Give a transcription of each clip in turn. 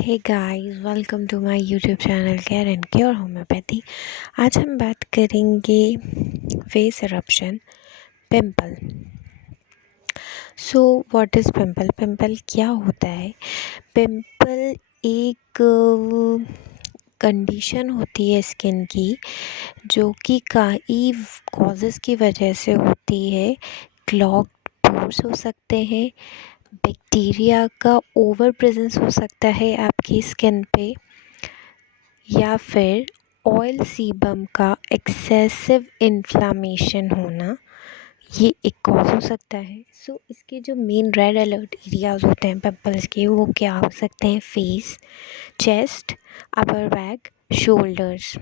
Hey guys, welcome to my YouTube channel care and cure homeopathy. आज हम बात करेंगे face eruption, pimple. So what is pimple? Pimple क्या होता है? पिंपल एक कंडीशन होती है स्किन की, जो कि कई कॉजेज़ की वजह से होती है। क्लॉग्ड पोर्स हो सकते हैं, बैक्टीरिया का ओवर प्रेजेंस हो सकता है आपकी स्किन पे, या फिर ऑयल सीबम का एक्सेसिव इन्फ्लामेशन होना, ये एक कॉज हो सकता है। सो इसके जो मेन रेड अलर्ट एरियाज होते हैं पिंपल्स के, वो क्या हो सकते हैं? Face, chest, upper back, shoulders.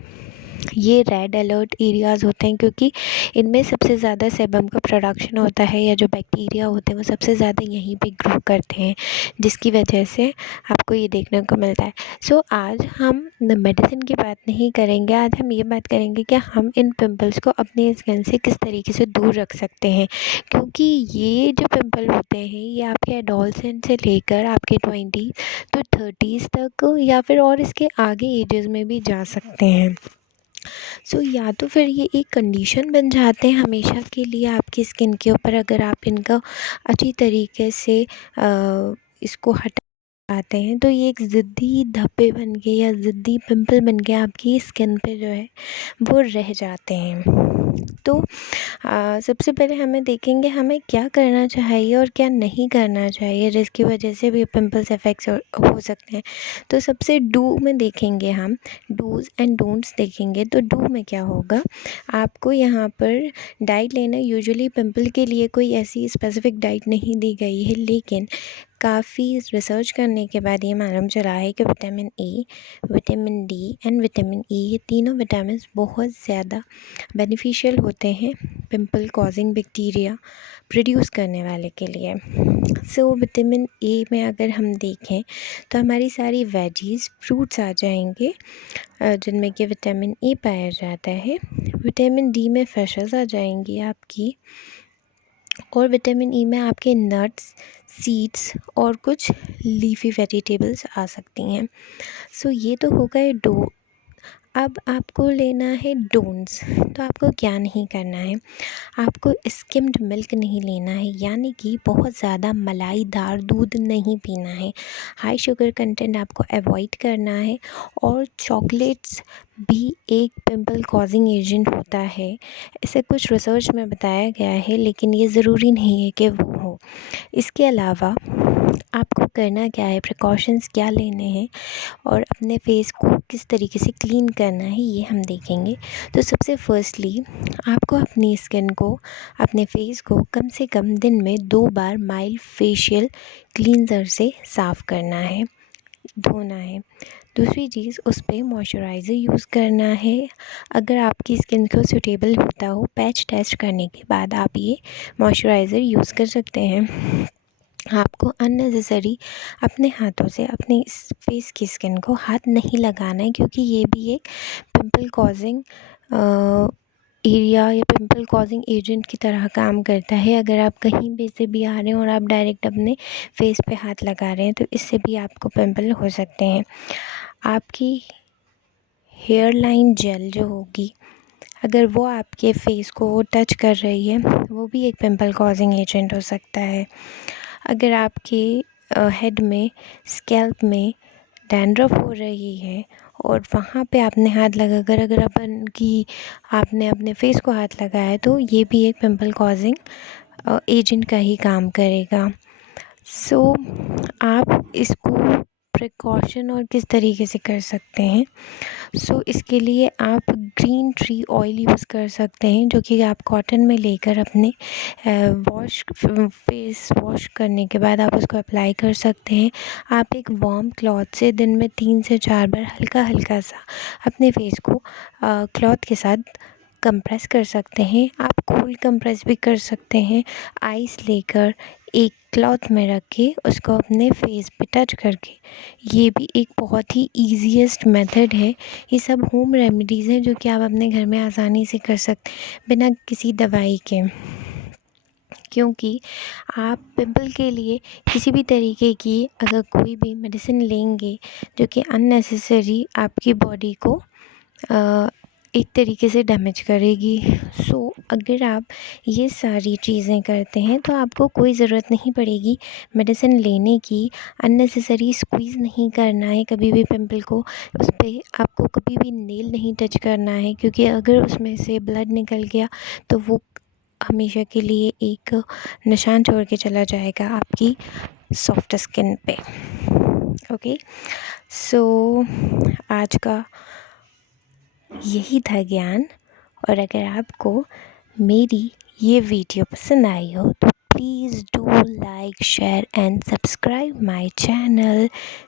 ये रेड अलर्ट एरियाज़ होते हैं क्योंकि इनमें सबसे ज़्यादा सेबम का प्रोडक्शन होता है, या जो बैक्टीरिया होते हैं वो सबसे ज़्यादा यहीं पे ग्रो करते हैं, जिसकी वजह से आपको ये देखने को मिलता है। सो आज हम मेडिसिन की बात नहीं करेंगे, आज हम ये बात करेंगे कि हम इन पिंपल्स को अपनी स्किन से किस तरीके से दूर रख सकते हैं, क्योंकि ये जो पिंपल होते हैं ये आपके एडोलसेंट से लेकर आपके 20 तो 30s तक, या फिर और इसके आगे एजेस में भी जा सकते हैं। सो या तो फिर ये एक कंडीशन बन जाते हैं हमेशा के लिए आपकी स्किन के ऊपर, अगर आप इनका अच्छी तरीके से इसको हटाते हैं, तो ये एक ज़िद्दी धब्बे बन के या ज़िद्दी पिंपल बन के आपकी स्किन पे जो है वो रह जाते हैं। तो सबसे पहले हमें देखेंगे हमें क्या करना चाहिए और क्या नहीं करना चाहिए, जिसकी वजह से भी पिंपल्स इफ़ेक्ट्स हो सकते हैं। तो सबसे डू में देखेंगे, हम डूज़ एंड डोंट्स देखेंगे। तो डू में क्या होगा, आपको यहाँ पर डाइट लेना, यूजुअली पिंपल के लिए कोई ऐसी स्पेसिफ़िक डाइट नहीं दी गई है, लेकिन काफ़ी रिसर्च करने के बाद ये मालूम चला है कि vitamin A, vitamin D and vitamin E, ये तीनों विटामिन बहुत ज़्यादा बेनिफिशियल होते हैं पिंपल कॉजिंग बैक्टीरिया प्रोड्यूस करने वाले के लिए। सो विटामिन ए में अगर हम देखें तो हमारी सारी वेजीज़, फ्रूट्स आ जाएंगे जिनमें कि विटामिन ए पाया जाता है। विटामिन डी में फिशेस आ जाएंगी आपकी, और विटामिन ई में आपके नट्स, सीड्स और कुछ लीफी वेजिटेबल्स आ सकती हैं। सो ये तो हो गए डो। अब आपको लेना है डोंट्स। तो आपको क्या नहीं करना है, आपको स्किम्ड मिल्क नहीं लेना है, यानी कि बहुत ज़्यादा मलाईदार दूध नहीं पीना है। हाई शुगर कंटेंट आपको अवॉइड करना है, और चॉकलेट्स भी एक पिंपल कॉजिंग एजेंट होता है, ऐसे कुछ रिसर्च में बताया गया है, लेकिन ये ज़रूरी नहीं है कि वो हो। इसके अलावा आपको करना क्या है, प्रिकॉशंस क्या लेने हैं, और अपने फेस को किस तरीके से क्लीन करना है, ये हम देखेंगे। तो सबसे फर्स्टली आपको अपनी स्किन को, अपने फेस को कम से कम दिन में 2 बार माइल्ड फेशियल क्लींजर से साफ़ करना है, धोना है। दूसरी चीज़, उस पे मॉइस्चराइज़र यूज़ करना है। अगर आपकी स्किन को सूटेबल होता हो, पैच टेस्ट करने के बाद आप ये मॉइस्चराइज़र यूज़ कर सकते हैं। आपको अननेसेसरी अपने हाथों से अपने फेस की स्किन को हाथ नहीं लगाना है, क्योंकि ये भी एक पिंपल कॉजिंग एरिया या पिंपल कॉजिंग एजेंट की तरह काम करता है। अगर आप कहीं भी से भी आ रहे हैं और आप डायरेक्ट अपने फेस पे हाथ लगा रहे हैं, तो इससे भी आपको पिंपल हो सकते हैं। आपकी हेयर लाइन जेल जो होगी, अगर वो आपके फेस को टच कर रही है, वो भी एक पिंपल कॉजिंग एजेंट हो सकता है। अगर आपके हेड में, स्कैल्प में डैंड्रफ हो रही है और वहाँ पे आपने हाथ लगाकर अगर आपने अपने फेस को हाथ लगाया है, तो ये भी एक पिंपल कॉजिंग एजेंट का ही काम करेगा। सो आप इसको प्रिकॉशन और किस तरीके से कर सकते हैं, सो इसके लिए आप ग्रीन ट्री ऑयल यूज़ कर सकते हैं, जो कि आप कॉटन में लेकर अपने फेस वॉश करने के बाद आप उसको अप्लाई कर सकते हैं। आप एक वार्म क्लॉथ से दिन में 3 से 4 बार हल्का हल्का सा अपने फेस को क्लॉथ के साथ कंप्रेस कर सकते हैं। आप कूल कंप्रेस भी कर सकते हैं, आइस लेकर एक क्लॉथ में रख के उसको अपने फेस पे टच करके। ये भी एक बहुत ही ईज़ीएस्ट मेथड है। ये सब होम रेमेडीज़ हैं जो कि आप अपने घर में आसानी से कर सकते हैं बिना किसी दवाई के। क्योंकि आप पिंपल के लिए किसी भी तरीके की अगर कोई भी मेडिसिन लेंगे जो कि अननेसेसरी आपकी बॉडी को एक तरीके से डैमेज करेगी। सो अगर आप ये सारी चीज़ें करते हैं तो आपको कोई ज़रूरत नहीं पड़ेगी मेडिसिन लेने की। अननेसेसरी स्क्वीज़ नहीं करना है कभी भी पिंपल को, उस पे आपको कभी भी नेल नहीं टच करना है, क्योंकि अगर उसमें से ब्लड निकल गया तो वो हमेशा के लिए एक निशान छोड़ के चला जाएगा आपकी सॉफ्ट स्किन पे। ओके, सो आज का यही था ज्ञान। और अगर आपको मेरी ये वीडियो पसंद आई हो तो please do like, share and subscribe my channel.